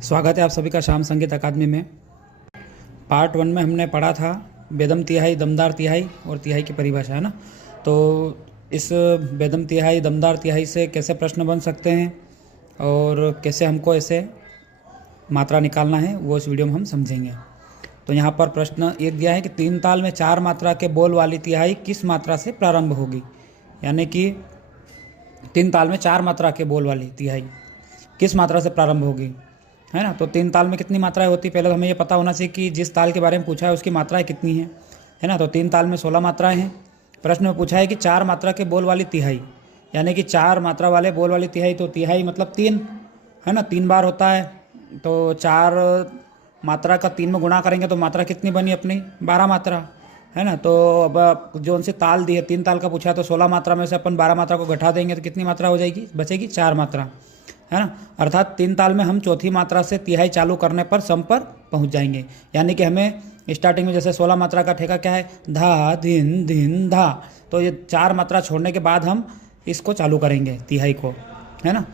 स्वागत है आप सभी का श्याम संगीत अकादमी में। पार्ट 1 में हमने पढ़ा था बेदम तिहाई, दमदार तिहाई और तिहाई की परिभाषा, है ना। तो इस बेदम तिहाई, दमदार तिहाई से कैसे प्रश्न बन सकते हैं और कैसे हमको ऐसे मात्रा निकालना है वो इस वीडियो में हम समझेंगे। तो यहाँ पर प्रश्न एक दिया है कि 3 ताल में 4 मात्रा के बोल वाली तिहाई किस मात्रा से प्रारंभ होगी। यानी कि 3 ताल में 4 मात्रा के बोल वाली तिहाई किस मात्रा से प्रारंभ होगी, है ना। तो 3 ताल में कितनी मात्राएं होती है, पहले तो हमें ये पता होना चाहिए कि जिस ताल के बारे में पूछा है उसकी मात्राएं कितनी हैं, है ना। तो 3 ताल में 16 मात्राएं हैं। प्रश्न में पूछा है कि 4 मात्रा के बोल वाली तिहाई, यानी कि 4 मात्रा वाले बोल वाली तिहाई। तो तिहाई मतलब 3, है ना, 3 बार होता है। तो 4 मात्रा का 3 में गुणा करेंगे तो मात्रा कितनी बनी अपनी, 12 मात्रा, है ना। तो अब जो उनसे ताल दी है, 3 ताल का पूछा है, तो 16 मात्रा में से अपन 12 मात्रा को घटा देंगे तो कितनी मात्रा हो जाएगी, बचेगी 4 मात्रा, है ना। अर्थात 3 ताल में हम चौथी मात्रा से तिहाई चालू करने पर सम पर पहुंच जाएंगे। यानी कि हमें स्टार्टिंग में जैसे 16 मात्रा का ठेका क्या है, धा धिन धिन धा, तो ये 4 मात्रा छोड़ने के बाद हम इसको चालू करेंगे तिहाई को, है ना।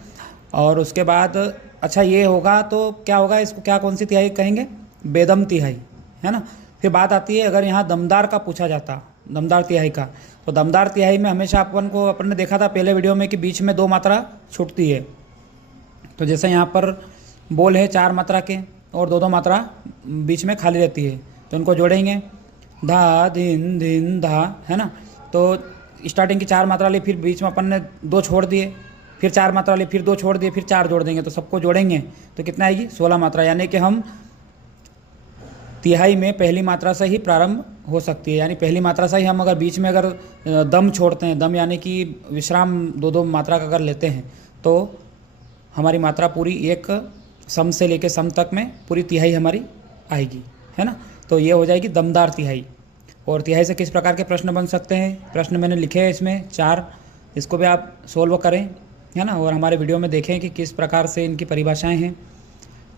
और उसके बाद अच्छा ये होगा तो क्या होगा, इसको क्या कौन सी तिहाई कहेंगे, बेदम तिहाई, है ना। फिर बात आती है अगर यहाँ दमदार का पूछा जाता, दमदार तिहाई का, तो दमदार तिहाई में हमेशा अपन ने देखा था पहले वीडियो में कि बीच में 2 मात्रा छूटती है। तो जैसे यहाँ पर बोल है 4 मात्रा के और 2 मात्रा बीच में खाली रहती है, तो इनको जोड़ेंगे, धा धिन धिन धा, है ना। तो स्टार्टिंग की 4 मात्रा ली, फिर बीच में अपन ने 2 छोड़ दिए, फिर 4 मात्रा ली, फिर 2 छोड़ दिए, फिर 4 जोड़ देंगे, तो सबको जोड़ेंगे तो कितना आएगी, 16 मात्रा। यानी कि हम तिहाई में पहली मात्रा से ही प्रारंभ हो सकती है। यानी पहली मात्रा से ही हम अगर बीच में अगर दम छोड़ते हैं, दम यानी कि विश्राम 2-2 मात्रा का अगर लेते हैं, तो हमारी मात्रा पूरी एक सम से लेके सम तक में पूरी तिहाई हमारी आएगी, है ना। तो ये हो जाएगी दमदार तिहाई। और तिहाई से किस प्रकार के प्रश्न बन सकते हैं, प्रश्न मैंने लिखे हैं इसमें 4, इसको भी आप सोल्व करें, है ना। और हमारे वीडियो में देखें कि किस प्रकार से इनकी परिभाषाएं हैं।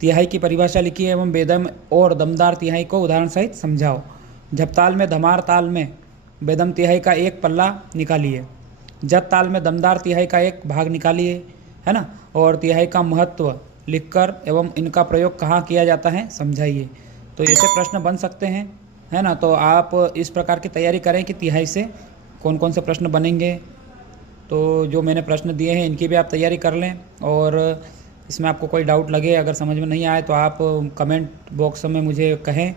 तिहाई की परिभाषा लिखी है एवं बेदम और दमदार तिहाई को उदाहरण सहित समझाओ। झपताल में धमार ताल में बेदम तिहाई का एक पल्ला निकालिए, जत ताल में दमदार तिहाई का एक भाग निकालिए, है ना। और तिहाई का महत्व लिखकर एवं इनका प्रयोग कहाँ किया जाता है समझाइए। तो ऐसे प्रश्न बन सकते हैं, है ना। तो आप इस प्रकार की तैयारी करें कि तिहाई से कौन कौन से प्रश्न बनेंगे। तो जो मैंने प्रश्न दिए हैं इनकी भी आप तैयारी कर लें। और इसमें आपको कोई डाउट लगे, अगर समझ में नहीं आए, तो आप कमेंट बॉक्स में मुझे कहें,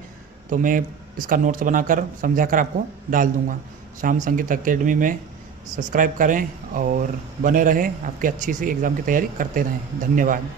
तो मैं इसका नोट्स बनाकर समझा कर आपको डाल दूँगा। श्याम संगीत अकेडमी में सब्सक्राइब करें और बने रहें, आपकी अच्छी सी एग्ज़ाम की तैयारी करते रहें। धन्यवाद।